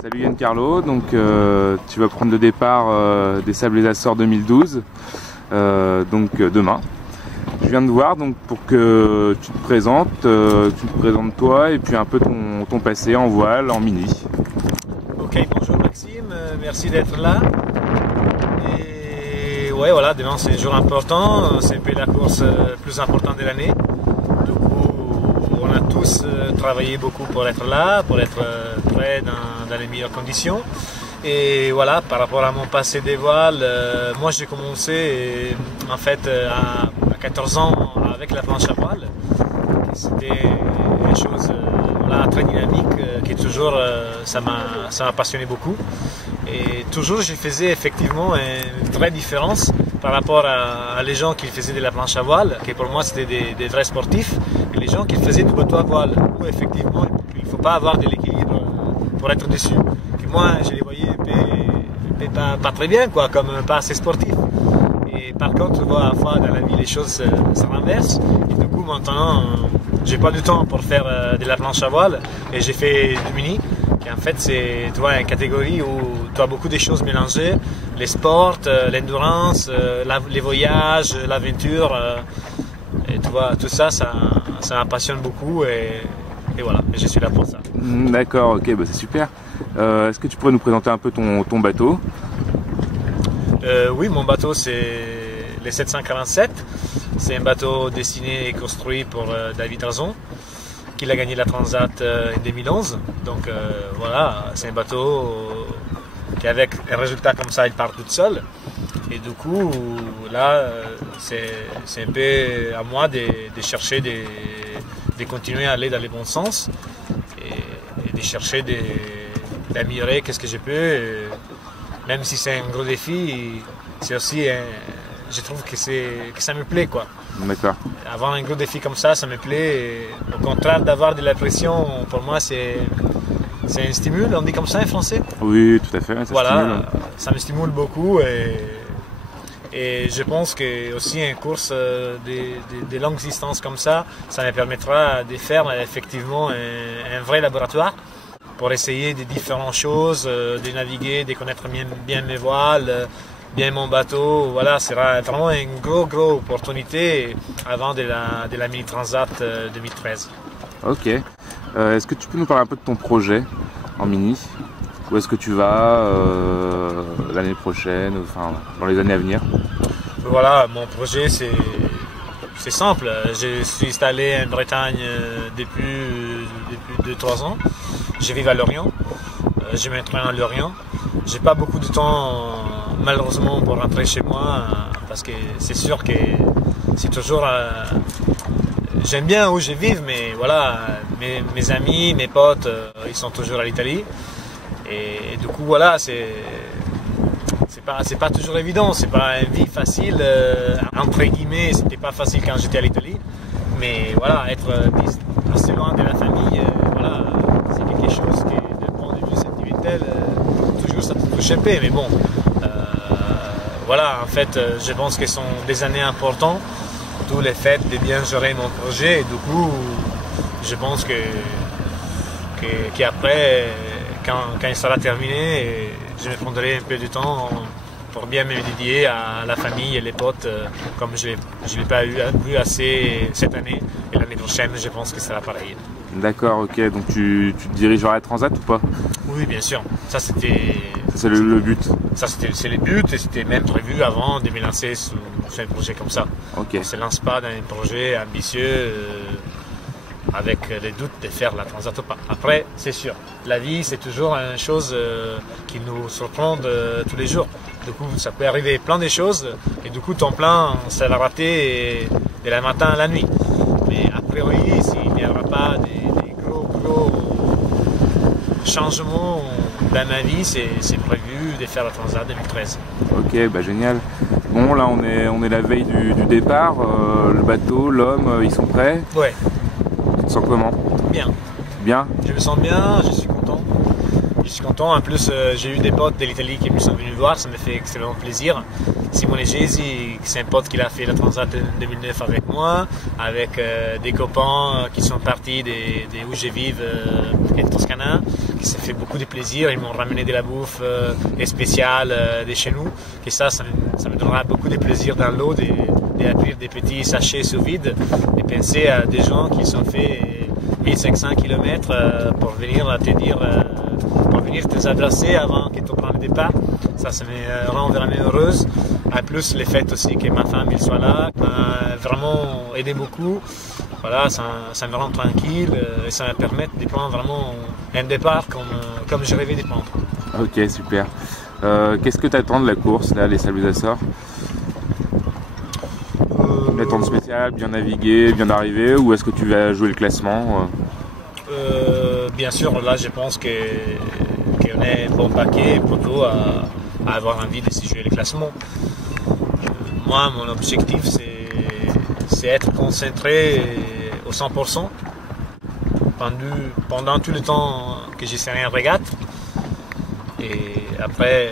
Salut Giancarlo, donc tu vas prendre le départ des Sables et Açores 2012, demain. Je viens de voir donc pour que tu te présentes, toi et puis un peu ton passé en voile, en mini. Ok, bonjour Maxime, merci d'être là. Et ouais, voilà, demain c'est un jour important, c'est un peu la course plus importante de l'année. Du coup, on a tous travaillé beaucoup pour être là, pour être prêts dans les meilleures conditions. Et voilà, par rapport à mon passé des voiles, moi j'ai commencé en fait à 14 ans avec la planche à voile. C'était une chose très dynamique qui toujours ça m'a passionné beaucoup. Et toujours je faisais effectivement une vraie différence par rapport à les gens qui faisaient de la planche à voile, qui pour moi c'était des vrais sportifs, et les gens qui faisaient du bateau à voile, où effectivement il ne faut pas avoir de l'équilibre pour être dessus. Et moi je les voyais pas très bien, quoi, comme pas assez sportifs. Et par contre, à la fois dans la vie les choses se renversent, et du coup maintenant j'ai pas du temps pour faire de la planche à voile, et j'ai fait du mini. Et en fait, c'est une catégorie où tu as beaucoup de choses mélangées, les sports, l'endurance, les voyages, l'aventure, et tu vois, tout ça, ça m'apassionne beaucoup, et voilà, et je suis là pour ça. D'accord, ok, bah c'est super. Est-ce que tu pourrais nous présenter un peu ton bateau? Oui, mon bateau c'est le 747, c'est un bateau destiné et construit pour David Razon, qui a gagné la Transat en 2011. Donc voilà, c'est un bateau qui avec un résultat comme ça, il part tout seul. Et du coup, là, c'est un peu à moi de chercher, de continuer à aller dans le bon sens et de chercher d'améliorer qu'est-ce que je peux. Même si c'est un gros défi, c'est aussi, je trouve que ça me plaît, quoi. D'accord. Avoir un gros défi comme ça me plaît. Et au contraire d'avoir de la pression, pour moi, c'est un stimule. On dit comme ça en français? Oui, tout à fait. Ça voilà, stimule. Ça me stimule beaucoup. Et je pense que aussi une course de longue distance comme ça me permettra de faire effectivement un vrai laboratoire pour essayer de différentes choses, de naviguer, de connaître bien mes voiles, bien mon bateau. Voilà, ce sera vraiment une grosse opportunité avant de la Mini Transat 2013. Ok. Est-ce que tu peux nous parler un peu de ton projet en mini? Où est-ce que tu vas l'année prochaine, enfin dans les années à venir? Voilà, mon projet c'est simple. Je suis installé en Bretagne depuis 2-3 ans. Je vis à Lorient. Je m'entraîne à Lorient. J'ai pas beaucoup de temps malheureusement pour rentrer chez moi parce que c'est sûr que c'est toujours j'aime bien où je vis, mais voilà, mes amis, mes potes, ils sont toujours à l'Italie, et du coup voilà, c'est pas toujours évident, c'est pas une vie facile, entre guillemets, c'était pas facile quand j'étais à l'Italie, mais voilà, être assez loin de la famille, voilà, c'est quelque chose qui, d'un point de vue sentimental, toujours ça te touche un peu, mais bon, voilà, en fait, je pense que ce sont des années importantes, tout le fait de bien gérer mon projet, et du coup, je pense qu'après, quand il sera terminé, je me prendrai un peu de temps pour bien me dédier à la famille et les potes, comme je ne l'ai pas vu assez cette année, et l'année prochaine, je pense que ce sera pareil. D'accord, ok, donc tu te diriges vers la Transat ou pas? Oui, bien sûr, ça c'est le but. Ça c'est le but, et c'était même prévu avant de me lancer sur un projet comme ça. Ok. On ne se lance pas dans un projet ambitieux avec les doutes de faire la Transat ou pas. Après, c'est sûr, la vie c'est toujours une chose qui nous surprend tous les jours. Du coup, ça peut arriver plein de choses, et du coup ton plan ça va rater de la matin à la nuit. Mais a priori, s'il n'y aura pas des gros changements dans ma vie, c'est prévu de faire la Transat 2013. Ok, bah génial. Bon, là on est la veille du départ, le bateau, l'homme, ils sont prêts? Ouais. Tu te sens comment? Bien. Bien? Je me sens bien, je suis content. Je suis content. En plus, j'ai eu des potes de l'Italie qui me sont venus voir. Ça me fait extrêmement plaisir. Simone Gesi, c'est un pote qui a fait la Transat en 2009 avec moi, avec des copains qui sont partis d'où je vis, en Toscana, qui s'est fait beaucoup de plaisir. Ils m'ont ramené de la bouffe spéciale de chez nous. Et ça me donnera beaucoup de plaisir dans l'eau d'abrir des petits sachets sous vide et penser à des gens qui sont fait 1500 km pour venir te dire, pour venir te adresser avant que tu prennes le départ. Ça me rend vraiment heureuse. En plus, le fait aussi que ma femme il soit là m'a vraiment aidé beaucoup. Voilà, ça me rend tranquille et ça me permet de prendre vraiment un départ comme je rêvais de prendre. Ok, super. Qu'est-ce que tu attends de la course, là, les Sables des Açores? Une attente spéciale, bien naviguer, bien arriver, ou est-ce que tu vas jouer le classement? Bien sûr, là je pense qu'on est un bon paquet pour tout à avoir envie de se jouer le classement. Moi, mon objectif c'est être concentré au 100% pendant tout le temps que je serai en régate. Et après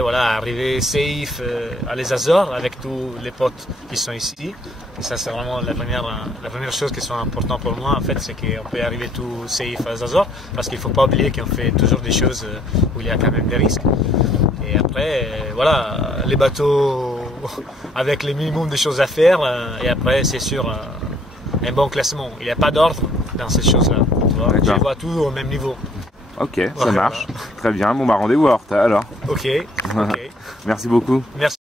voilà, arriver safe à les Azores avec tous les potes qui sont ici. Et ça, c'est vraiment la première chose qui est importante pour moi, en fait, c'est qu'on peut arriver tout safe à les Azores, parce qu'il ne faut pas oublier qu'on fait toujours des choses où il y a quand même des risques. Et après, voilà, les bateaux avec le minimum de choses à faire, et après, c'est sûr, un bon classement. Il n'y a pas d'ordre dans ces choses-là. Je vois tout au même niveau. Ok, ça marche. Très bien. Bon, bah rendez-vous à Horta alors. Ok. Merci beaucoup. Merci.